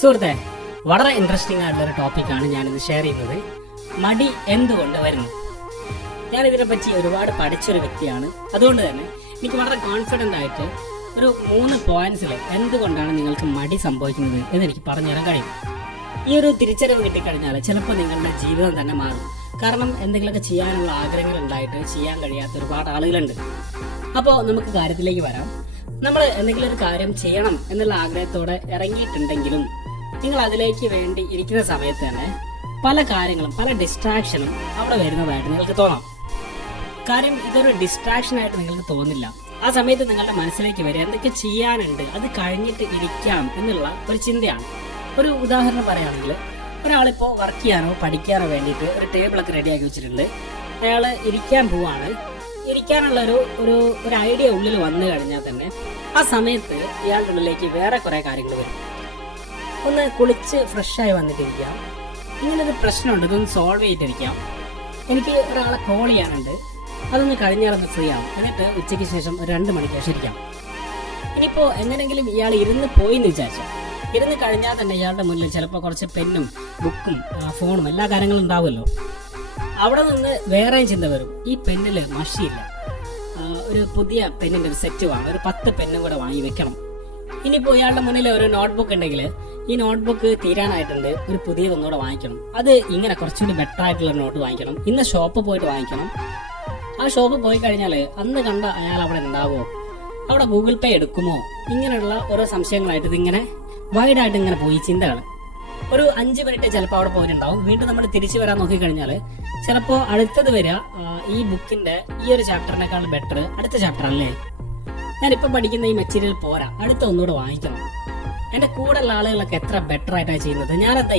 സുഹൃത്തെ, വളരെ ഇൻട്രസ്റ്റിംഗ് ആയിട്ടുള്ള ഒരു ടോപ്പിക്കാണ് ഞാനിത് ഷെയർ ചെയ്യുന്നത്. മടി എന്തുകൊണ്ട് വരുന്നു? ഞാൻ ഇതിനെപ്പറ്റി ഒരുപാട് പഠിച്ചൊരു വ്യക്തിയാണ്. അതുകൊണ്ട് തന്നെ എനിക്ക് വളരെ കോൺഫിഡൻ്റ് ആയിട്ട് ഒരു 3 പോയിന്റ്സിൽ എന്തുകൊണ്ടാണ് നിങ്ങൾക്ക് മടി സംഭവിക്കുന്നത് എന്നെനിക്ക് പറഞ്ഞു തരാൻ കഴിയും. ഈ ഒരു തിരിച്ചറിവ് കിട്ടിക്കഴിഞ്ഞാൽ ചിലപ്പോൾ നിങ്ങളുടെ ജീവിതം തന്നെ മാറും. കാരണം എന്തെങ്കിലുമൊക്കെ ചെയ്യാനുള്ള ആഗ്രഹങ്ങൾ ഉണ്ടായിട്ട് ചെയ്യാൻ കഴിയാത്ത ഒരുപാട് ആളുകളുണ്ട്. അപ്പോൾ നമുക്ക് കാര്യത്തിലേക്ക് വരാം. നമ്മൾ എന്തെങ്കിലും ഒരു കാര്യം ചെയ്യണം എന്നുള്ള ആഗ്രഹത്തോടെ ഇറങ്ങിയിട്ടുണ്ടെങ്കിലും നിങ്ങൾ അതിലേക്ക് വേണ്ടി ഇരിക്കുന്ന സമയത്ത് തന്നെ പല കാര്യങ്ങളും പല ഡിസ്ട്രാക്ഷനും അവിടെ വരുന്നതായിട്ട് നിങ്ങൾക്ക് തോന്നാം. കാര്യം ഇതൊരു ഡിസ്ട്രാക്ഷൻ ആയിട്ട് നിങ്ങൾക്ക് തോന്നില്ല. ആ സമയത്ത് നിങ്ങളുടെ മനസ്സിലേക്ക് വരിക എന്തൊക്കെ ചെയ്യാനുണ്ട്, അത് കഴിഞ്ഞിട്ട് ഇരിക്കാം എന്നുള്ള ഒരു ചിന്തയാണ്. ഒരു ഉദാഹരണം പറയുകയാണെങ്കിൽ, ഒരാളിപ്പോൾ വർക്ക് ചെയ്യാനോ പഠിക്കാനോ വേണ്ടിയിട്ട് ഒരു ടേബിളൊക്കെ റെഡിയാക്കി വെച്ചിട്ടുണ്ട്. അയാൾ ഇരിക്കാൻ പോവാണ്. ഇരിക്കാനുള്ള ഒരു ഐഡിയ ഉള്ളിൽ വന്നു കഴിഞ്ഞാൽ തന്നെ ആ സമയത്ത് ഇയാളുടെ ഉള്ളിലേക്ക് വേറെ കുറേ കാര്യങ്ങൾ വരും. ഒന്ന് കുളിച്ച് ഫ്രഷായി വന്നിട്ടിരിക്കാം, ഇങ്ങനൊരു പ്രശ്നമുണ്ട്, ഇതൊന്ന് സോൾവ് ചെയ്തിട്ടിരിക്കാം, എനിക്ക് ഒരാളെ കോൾ ചെയ്യാനുണ്ട്, അതൊന്ന് കഴിഞ്ഞാലൊന്ന് ഫ്രീ ആവും, എന്നിട്ട് ഉച്ചയ്ക്ക് ശേഷം ഒരു 2 മണിക്ക് ശേഷം ഇരിക്കാം. ഇനിയിപ്പോൾ എങ്ങനെയെങ്കിലും ഇയാൾ ഇരുന്ന് പോയി എന്ന് വിചാരിച്ചു, ഇരുന്ന് കഴിഞ്ഞാൽ തന്നെ ഇയാളുടെ മുന്നിൽ ചിലപ്പോൾ കുറച്ച് പെന്നും ബുക്കും ഫോണും എല്ലാ കാര്യങ്ങളും ഉണ്ടാവുമല്ലോ. അവിടെ നിന്ന് വേറെയും ചിന്ത വരും, ഈ പെന്നിൽ മഷിയില്ല, ഒരു പുതിയ പെന്നിൻ്റെ ഒരു സെറ്റ് വാങ്ങും, ഒരു 10 പെന്നും കൂടെ വാങ്ങി വെക്കണം. ഇനിയിപ്പോൾ ഇയാളുടെ മുന്നിൽ ഒരു നോട്ട്ബുക്ക് ഉണ്ടെങ്കിൽ ഈ നോട്ട്ബുക്ക് തീരാനായിട്ടുണ്ട്, ഒരു പുതിയതൊന്നുകൂടെ വാങ്ങിക്കണം, അത് ഇങ്ങനെ കുറച്ചുകൂടി ബെറ്റർ ആയിട്ടുള്ള നോട്ട് വാങ്ങിക്കണം, ഇന്ന് ഷോപ്പ് പോയിട്ട് വാങ്ങിക്കണം. ആ ഷോപ്പ് പോയി കഴിഞ്ഞാൽ അന്ന് കണ്ട അയാൾ അവിടെ ഉണ്ടാവുമോ, അവിടെ ഗൂഗിൾ പേ എടുക്കുമോ, ഇങ്ങനെയുള്ള ഓരോ സംശയങ്ങളായിട്ട് ഇതിങ്ങനെ വൈഡായിട്ട് ഇങ്ങനെ പോയി ചിന്തകൾ. ഒരു 5 മിനിറ്റ് ചിലപ്പോൾ അവിടെ പോയിട്ടുണ്ടാവും. വീണ്ടും നമ്മൾ തിരിച്ചു വരാൻ നോക്കിക്കഴിഞ്ഞാൽ ചിലപ്പോൾ അടുത്തത് വരിക ഈ ബുക്കിന്റെ ഈ ഒരു ചാപ്റ്ററിനേക്കാൾ ബെറ്റർ അടുത്ത ചാപ്റ്റർ അല്ലേ, ഞാനിപ്പോൾ പഠിക്കുന്ന ഈ മെറ്റീരിയൽ പോരാ, അടുത്ത ഒന്നുകൂടെ വാങ്ങിക്കണം, എൻ്റെ കൂടെയുള്ള ആളുകളൊക്കെ എത്ര ബെറ്റർ ആയിട്ടാണ് ചെയ്യുന്നത്, ഞാനെന്താ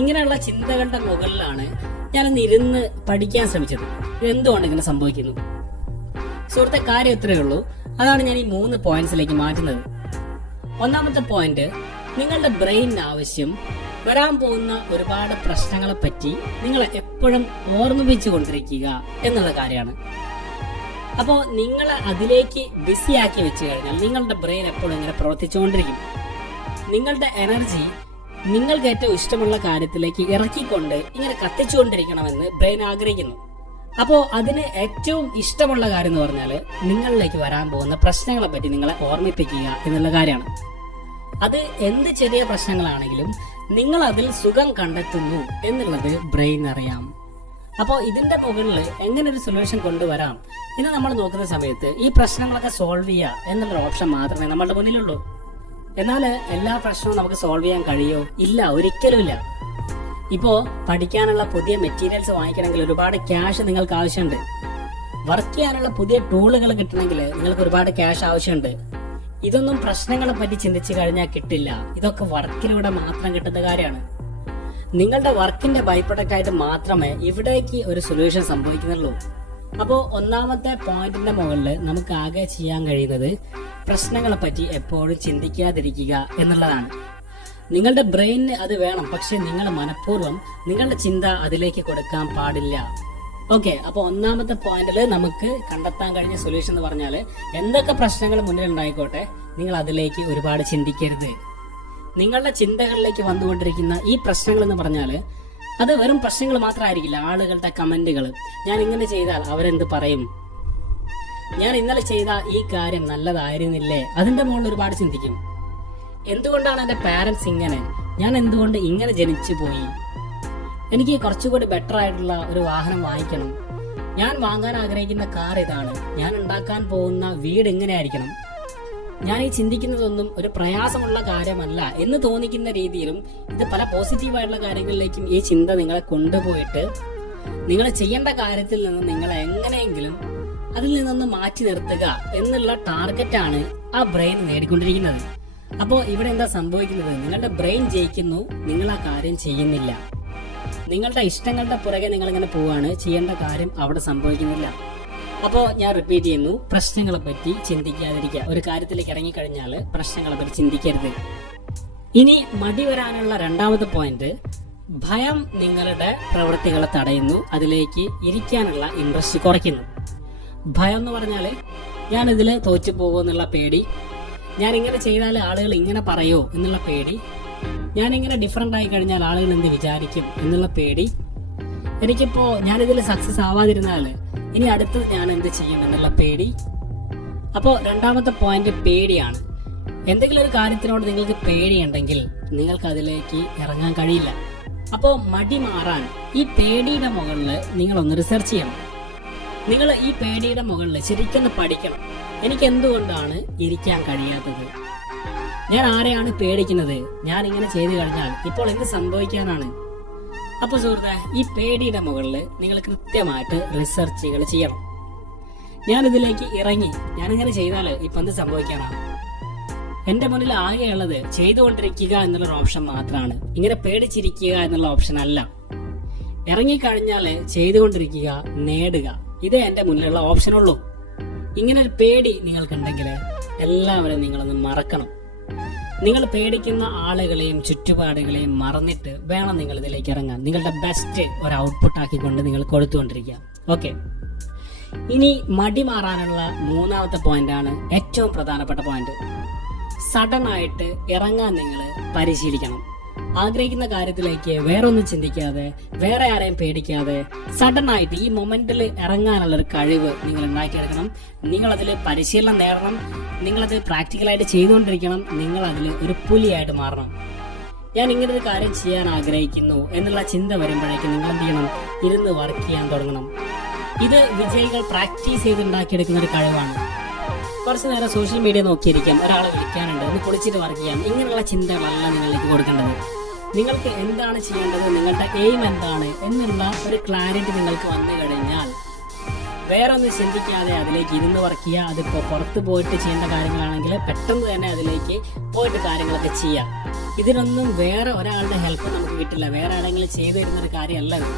ഇങ്ങനെയുള്ള ചിന്തകളുടെ മുകളിലാണ് ഞാനൊന്ന് ഇരുന്ന് പഠിക്കാൻ ശ്രമിച്ചത്. ഇതെന്തുകൊണ്ട് ഇങ്ങനെ സംഭവിക്കുന്നു? സുഹൃത്തെ, കാര്യം ഇത്രയേ ഉള്ളൂ. അതാണ് ഞാൻ ഈ 3 പോയിന്റ്സിലേക്ക് മാറ്റുന്നത്. ഒന്നാമത്തെ പോയിന്റ്, നിങ്ങളുടെ ബ്രെയിനിന് ആവശ്യം വരാൻ പോകുന്ന ഒരുപാട് പ്രശ്നങ്ങളെ പറ്റി നിങ്ങളെ എപ്പോഴും ഓർമ്മിപ്പിച്ചു കൊണ്ടിരിക്കുക എന്നുള്ള കാര്യമാണ്. അപ്പോൾ നിങ്ങൾ അതിലേക്ക് ബിസി ആക്കി വെച്ച് കഴിഞ്ഞാൽ നിങ്ങളുടെ ബ്രെയിൻ എപ്പോഴും ഇങ്ങനെ പ്രവർത്തിച്ചുകൊണ്ടിരിക്കും. നിങ്ങളുടെ എനർജി നിങ്ങൾക്ക് ഏറ്റവും ഇഷ്ടമുള്ള കാര്യത്തിലേക്ക് ഇറക്കിക്കൊണ്ട് ഇങ്ങനെ കത്തിച്ചുകൊണ്ടിരിക്കണമെന്ന് ബ്രെയിൻ ആഗ്രഹിക്കുന്നു. അപ്പോൾ അതിന് ഏറ്റവും ഇഷ്ടമുള്ള കാര്യം എന്ന് പറഞ്ഞാൽ നിങ്ങളിലേക്ക് വരാൻ പോകുന്ന പ്രശ്നങ്ങളെ പറ്റി നിങ്ങളെ ഓർമ്മിപ്പിക്കുക എന്നുള്ള കാര്യമാണ്. അത് എന്ത് ചെറിയ പ്രശ്നങ്ങളാണെങ്കിലും നിങ്ങൾ അതിൽ സുഖം കണ്ടെത്തുന്നു എന്നുള്ളത് ബ്രെയിൻ അറിയാം. അപ്പോൾ ഇതിന്റെ മുകളിൽ എങ്ങനെ ഒരു സൊല്യൂഷൻ കൊണ്ടുവരാം എന്ന് നമ്മൾ നോക്കുന്ന സമയത്ത് ഈ പ്രശ്നങ്ങളൊക്കെ സോൾവ് ചെയ്യുക എന്നുള്ളൊരു ഓപ്ഷൻ മാത്രമേ നമ്മളുടെ മുന്നിലുള്ളൂ. എന്നാൽ എല്ലാ പ്രശ്നവും നമുക്ക് സോൾവ് ചെയ്യാൻ കഴിയോ? ഇല്ല, ഒരിക്കലും ഇല്ല. ഇപ്പോൾ പഠിക്കാനുള്ള പുതിയ മെറ്റീരിയൽസ് വാങ്ങിക്കണമെങ്കിൽ ഒരുപാട് ക്യാഷ് നിങ്ങൾക്ക് ആവശ്യമുണ്ട്. വർക്ക് ചെയ്യാനുള്ള പുതിയ ടൂളുകൾ കിട്ടണമെങ്കിൽ നിങ്ങൾക്ക് ഒരുപാട് ക്യാഷ് ആവശ്യമുണ്ട്. ഇതൊന്നും പ്രശ്നങ്ങളെ പറ്റി ചിന്തിച്ചു കഴിഞ്ഞാൽ കിട്ടില്ല. ഇതൊക്കെ വർക്കിലൂടെ മാത്രം കിട്ടുന്ന കാര്യമാണ്. നിങ്ങളുടെ വർക്കിന്റെ ബൈ പ്രൊഡക്റ്റ് ആയിട്ട് മാത്രമേ ഇവിടേക്ക് ഒരു സൊല്യൂഷൻ സംഭവിക്കുന്നുള്ളൂ. അപ്പോൾ ഒന്നാമത്തെ പോയിന്റിന്റെ മുകളിൽ നമുക്ക് ആകെ ചെയ്യാൻ കഴിയുന്നത് പ്രശ്നങ്ങളെ പറ്റി എപ്പോഴും ചിന്തിക്കാതിരിക്കുക എന്നുള്ളതാണ്. നിങ്ങളുടെ ബ്രെയിനിന് അത് വേണം, പക്ഷെ നിങ്ങൾ മനഃപൂർവ്വം നിങ്ങളുടെ ചിന്ത അതിലേക്ക് കൊടുക്കാൻ പാടില്ല. ഓക്കെ, അപ്പോൾ ഒന്നാമത്തെ പോയിന്റിൽ നമുക്ക് കണ്ടെത്താൻ കഴിഞ്ഞ സൊല്യൂഷൻ എന്ന് പറഞ്ഞാൽ എന്തൊക്കെ പ്രശ്നങ്ങൾ മുന്നിൽ ഉണ്ടായിക്കോട്ടെ, നിങ്ങൾ അതിലേക്ക് ഒരുപാട് ചിന്തിക്കരുത്. നിങ്ങളുടെ ചിന്തകളിലേക്ക് വന്നുകൊണ്ടിരിക്കുന്ന ഈ പ്രശ്നങ്ങൾ എന്ന് പറഞ്ഞാൽ അത് വെറും പ്രശ്നങ്ങൾ മാത്രമായിരിക്കില്ല. ആളുകളുടെ കമന്റുകൾ, ഞാൻ ഇങ്ങനെ ചെയ്താൽ അവരെന്ത് പറയും, ഞാൻ ഇന്നലെ ചെയ്ത ഈ കാര്യം നല്ലതായിരുന്നില്ലേ, അതിന്റെ മുകളിൽ ഒരുപാട് ചിന്തിക്കും. എന്തുകൊണ്ടാണ് എൻ്റെ പാരൻസ് ഇങ്ങനെ, ഞാൻ എന്തുകൊണ്ട് ഇങ്ങനെ ജനിച്ചു പോയി, എനിക്ക് കുറച്ചുകൂടി ബെറ്റർ ആയിട്ടുള്ള ഒരു വാഹനം വാങ്ങിക്കണം, ഞാൻ വാങ്ങാൻ ആഗ്രഹിക്കുന്ന കാർ ഇതാണ്, ഞാൻ ഉണ്ടാക്കാൻ പോകുന്ന വീട് എങ്ങനെയായിരിക്കണം, ഞാൻ ഈ ചിന്തിക്കുന്നതൊന്നും ഒരു പ്രയാസമുള്ള കാര്യമല്ല എന്ന് തോന്നിക്കുന്ന രീതിയിലും ഇത് പല പോസിറ്റീവായിട്ടുള്ള കാര്യങ്ങളിലേക്കും ഈ ചിന്ത നിങ്ങളെ കൊണ്ടുപോയിട്ട് നിങ്ങൾ ചെയ്യേണ്ട കാര്യത്തിൽ നിന്ന് നിങ്ങളെ എങ്ങനെയെങ്കിലും അതിൽ നിന്നൊന്ന് മാറ്റി നിർത്തുക എന്നുള്ള ടാർഗറ്റാണ് ആ ബ്രെയിൻ നേടിക്കൊണ്ടിരിക്കുന്നത്. അപ്പോൾ ഇവിടെ എന്താ സംഭവിക്കുന്നത്? നിങ്ങളുടെ ബ്രെയിൻ ജയിക്കുന്നു, നിങ്ങൾ ആ കാര്യം ചെയ്യുന്നില്ല. നിങ്ങളുടെ ഇഷ്ടങ്ങളുടെ പുറകെ നിങ്ങൾ ഇങ്ങനെ പോവാണ്, ചെയ്യേണ്ട കാര്യം അവിടെ സംഭവിക്കുന്നില്ല. അപ്പോൾ ഞാൻ റിപ്പീറ്റ് ചെയ്യുന്നു, പ്രശ്നങ്ങളെ പറ്റി ചിന്തിക്കാതിരിക്കുക. ഒരു കാര്യത്തിലേക്ക് ഇറങ്ങിക്കഴിഞ്ഞാൽ പ്രശ്നങ്ങളെ പറ്റി ചിന്തിക്കരുത്. ഇനി മടി വരാനുള്ള രണ്ടാമത്തെ പോയിന്റ്, ഭയം നിങ്ങളുടെ പ്രവൃത്തികളെ തടയുന്നു, അതിലേക്ക് ഇരിക്കാനുള്ള ഇൻട്രസ്റ്റ് കുറയ്ക്കുന്നു. ഭയം എന്ന് പറഞ്ഞാൽ ഞാനിതിൽ തോറ്റു പോകുമെന്നുള്ള പേടി, ഞാൻ ഇങ്ങനെ ചെയ്താൽ ആളുകൾ ഇങ്ങനെ പറയോ എന്നുള്ള പേടി, ഞാനിങ്ങനെ ഡിഫറെൻ്റ് ആയി കഴിഞ്ഞാൽ ആളുകൾ എന്ത് വിചാരിക്കും എന്നുള്ള പേടി, എനിക്കിപ്പോൾ ഞാനിതിൽ സക്സസ് ആവാതിരുന്നാൽ ഇനി അടുത്തത് ഞാൻ എന്ത് ചെയ്യും എന്നുള്ള പേടി. അപ്പോൾ രണ്ടാമത്തെ പോയിന്റ് പേടിയാണ്. എന്തെങ്കിലും ഒരു കാര്യത്തിനോട് നിങ്ങൾക്ക് പേടിയുണ്ടെങ്കിൽ നിങ്ങൾക്ക് അതിലേക്ക് ഇറങ്ങാൻ കഴിയില്ല. അപ്പോൾ മടി മാറാൻ ഈ പേടിയുടെ മുകളിൽ നിങ്ങളൊന്ന് റിസർച്ച് ചെയ്യണം. നിങ്ങൾ ഈ പേടിയുടെ മുകളിൽ ശരിക്കും പഠിക്കണം. എനിക്ക് എന്തുകൊണ്ടാണ് ഇരിക്കാൻ കഴിയാത്തത്? ഞാൻ ആരെയാണ് പേടിക്കുന്നത്? ഞാൻ ഇങ്ങനെ ചെയ്തു കഴിഞ്ഞാൽ ഇപ്പോൾ എന്ത് സംഭവിക്കാനാണ്? അപ്പോൾ സുഹൃത്തെ, ഈ പേടിയുടെ മുകളിൽ നിങ്ങൾ കൃത്യമായിട്ട് റിസർച്ചുകൾ ചെയ്യണം. ഞാനിതിലേക്ക് ഇറങ്ങി ഞാനിങ്ങനെ ചെയ്താൽ ഇപ്പം എന്ത് സംഭവിക്കാനാണ്? എൻ്റെ മുന്നിൽ ആകെയുള്ളത് ചെയ്തുകൊണ്ടിരിക്കുക എന്നുള്ളൊരു ഓപ്ഷൻ മാത്രമാണ്. ഇങ്ങനെ പേടിച്ചിരിക്കുക എന്നുള്ള ഓപ്ഷൻ അല്ല. ഇറങ്ങിക്കഴിഞ്ഞാൽ ചെയ്തുകൊണ്ടിരിക്കുക, നേടുക, ഇതേ എൻ്റെ മുന്നിലുള്ള ഓപ്ഷനുള്ളൂ. ഇങ്ങനെ ഒരു പേടി നിങ്ങൾക്കുണ്ടെങ്കിൽ എല്ലാവരും നിങ്ങളൊന്ന് മറക്കണം. നിങ്ങൾ പേടിക്കുന്ന ആളുകളെയും ചുറ്റുപാടുകളെയും മറന്നിട്ട് വേണം നിങ്ങൾ ഇതിലേക്ക് ഇറങ്ങാൻ. നിങ്ങളുടെ ബെസ്റ്റ് ഒരു ഔട്ട്പുട്ട് ആക്കിക്കൊണ്ട് നിങ്ങൾ കൊടുത്തുകൊണ്ടിരിക്കുക. ഓക്കെ, ഇനി മടി മാറാനുള്ള മൂന്നാമത്തെ പോയിന്റാണ് ഏറ്റവും പ്രധാനപ്പെട്ട പോയിന്റ്. സഡൻ ആയിട്ട് ഇറങ്ങാൻ നിങ്ങൾ പരിശീലിക്കണം. ആഗ്രഹിക്കുന്ന കാര്യത്തിലേക്ക് വേറെ ഒന്നും ചിന്തിക്കാതെ, വേറെ ആരെയും പേടിക്കാതെ, സഡൻ ആയിട്ട് ഈ മൊമെന്റിൽ ഇറങ്ങാനുള്ള ഒരു കഴിവ് നിങ്ങൾ ഉണ്ടാക്കിയെടുക്കണം. നിങ്ങൾ അതിൽ പരിശീലനം നേടണം. നിങ്ങളത് പ്രാക്ടിക്കലായിട്ട് ചെയ്തുകൊണ്ടിരിക്കണം. നിങ്ങൾ അതിൽ ഒരു പുലിയായിട്ട് മാറണം. ഞാൻ ഇങ്ങനെ ഒരു കാര്യം ചെയ്യാൻ ആഗ്രഹിക്കുന്നു എന്നുള്ള ചിന്ത വരുമ്പോഴേക്കും നിങ്ങൾ എന്ത് ചെയ്യണം? ഇരുന്ന് വർക്ക് ചെയ്യാൻ തുടങ്ങണം. ഇത് വിജയികൾ പ്രാക്ടീസ് ചെയ്ത് ഉണ്ടാക്കിയെടുക്കുന്ന ഒരു കഴിവാണ്. കുറച്ച് നേരം സോഷ്യൽ മീഡിയ നോക്കിയിരിക്കാം, ഒരാളെ വിളിക്കാനുണ്ട്, ഒന്ന് കുളിച്ചിട്ട് വർക്ക് ചെയ്യാം, ഇങ്ങനെയുള്ള ചിന്തകളല്ല നിങ്ങളിലേക്ക് കൊടുക്കേണ്ടത്. നിങ്ങൾക്ക് എന്താണ് ചെയ്യേണ്ടത്, നിങ്ങളുടെ എയിം എന്താണ് എന്നുള്ള ഒരു ക്ലാരിറ്റി നിങ്ങൾക്ക് വന്നു കഴിഞ്ഞാൽ വേറെ ഒന്നും ചിന്തിക്കാതെ അതിലേക്ക് ഇരുന്ന് വർക്ക് ചെയ്യുക. അതിപ്പോൾ പുറത്ത് പോയിട്ട് ചെയ്യേണ്ട കാര്യങ്ങളാണെങ്കിൽ പെട്ടെന്ന് തന്നെ അതിലേക്ക് പോയിട്ട് കാര്യങ്ങളൊക്കെ ചെയ്യാം. ഇതിനൊന്നും വേറെ ഒരാളുടെ ഹെൽപ്പ് നമുക്ക് കിട്ടില്ല. വേറെ ആരെങ്കിലും ചെയ്തു തരുന്നൊരു കാര്യമല്ല ഇത്.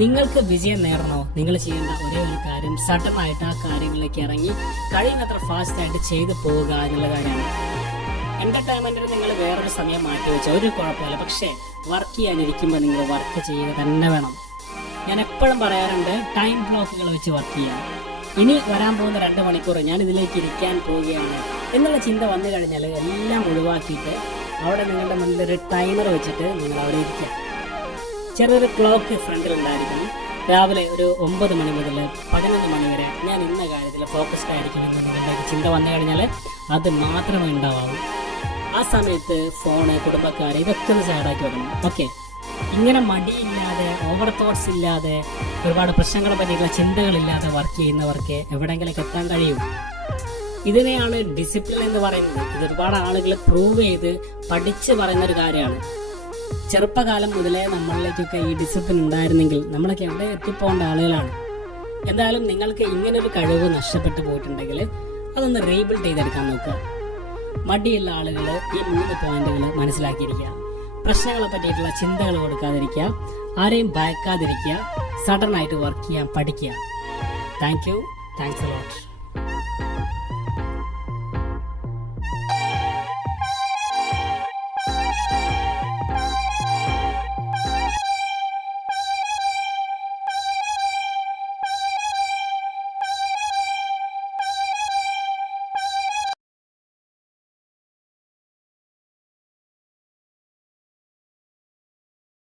നിങ്ങൾക്ക് വിജയം നേടണോ? നിങ്ങൾ ചെയ്യേണ്ട ഒരേ ഒരു കാര്യം സഡൻ ആയിട്ട് ആ കാര്യങ്ങളിലേക്ക് ഇറങ്ങി കഴിയുന്നത്ര ഫാസ്റ്റ് ആയിട്ട് ചെയ്തു പോവുക എന്നുള്ള കാര്യമാണ്. എന്റർടൈൻമെന്റിന് നിങ്ങൾ വേറൊരു സമയം മാറ്റി വെച്ചാൽ ഒരു കുഴപ്പമില്ല. പക്ഷേ വർക്ക് ചെയ്യാനിരിക്കുമ്പോൾ നിങ്ങൾ വർക്ക് ചെയ്യുക തന്നെ വേണം. ഞാൻ എപ്പോഴും പറയാറുണ്ട്, ടൈം ബ്ലോക്കുകൾ വെച്ച് വർക്ക് ചെയ്യാം. ഇനി വരാൻ പോകുന്ന 2 മണിക്കൂർ ഞാൻ ഇതിലേക്ക് ഇരിക്കാൻ പോവുകയാണ് എന്നുള്ള ചിന്ത വന്നു കഴിഞ്ഞാൽ എല്ലാം ഒഴിവാക്കിയിട്ട് അവിടെ നിങ്ങളുടെ മുന്നിൽ ഒരു ടൈമർ വെച്ചിട്ട് നിങ്ങൾ അവിടെ ഇരിക്കുക. ചെറിയൊരു ക്ലോക്ക് ഫ്രണ്ടിൽ ഉണ്ടായിരിക്കണം. രാവിലെ ഒരു 9 മണി മുതൽ 11 മണി വരെ ഞാൻ ഇന്ന കാര്യത്തിൽ ഫോക്കസ്ഡ് ആയിരിക്കുമെന്ന് നിങ്ങളുടെ ചിന്ത വന്നു കഴിഞ്ഞാൽ അത് മാത്രമേ ഉണ്ടാവാവൂ. ആ സമയത്ത് ഫോണ്, കുടുംബക്കാരെ ഇതൊക്കെ ഒന്ന് സൈഡാക്കി വെക്കണം. ഓക്കെ, ഇങ്ങനെ മടിയില്ലാതെ, ഓവർ തോട്ട്സ് ഇല്ലാതെ, ഒരുപാട് പ്രശ്നങ്ങളെ പറ്റിയിട്ടുള്ള ചിന്തകളില്ലാതെ വർക്ക് ചെയ്യുന്നവർക്ക് എവിടെയെങ്കിലൊക്കെ എത്താൻ കഴിയും. ഇതിനെയാണ് ഡിസിപ്ലിൻ എന്ന് പറയുന്നത്. ഇത് ഒരുപാട് ആളുകൾ പ്രൂവ് ചെയ്ത് പഠിച്ച് പറയുന്ന ഒരു കാര്യമാണ്. ചെറുപ്പകാലം മുതലേ നമ്മളിലേക്കൊക്കെ ഈ ഡിസിപ്ലിൻ ഉണ്ടായിരുന്നെങ്കിൽ നമ്മളൊക്കെ എവിടെ എത്തിപ്പോകേണ്ട ആളുകളാണ്. എന്തായാലും നിങ്ങൾക്ക് ഇങ്ങനൊരു കഴിവ് നഷ്ടപ്പെട്ടു പോയിട്ടുണ്ടെങ്കിൽ അതൊന്ന് റീബിൽഡ് ചെയ്തെടുക്കാൻ നോക്കുക. മടിയുള്ള ആളുകൾ ഈ 3 പോയിന്റുകൾ മനസ്സിലാക്കിയിരിക്കുക. പ്രശ്നങ്ങളെ പറ്റിയിട്ടുള്ള ചിന്തകൾ കൊടുക്കാതിരിക്കുക, ആരെയും ഭയക്കാതിരിക്കുക, സഡൻ ആയിട്ട് വർക്ക് ചെയ്യാൻ പഠിക്കുക. Thanks a lot.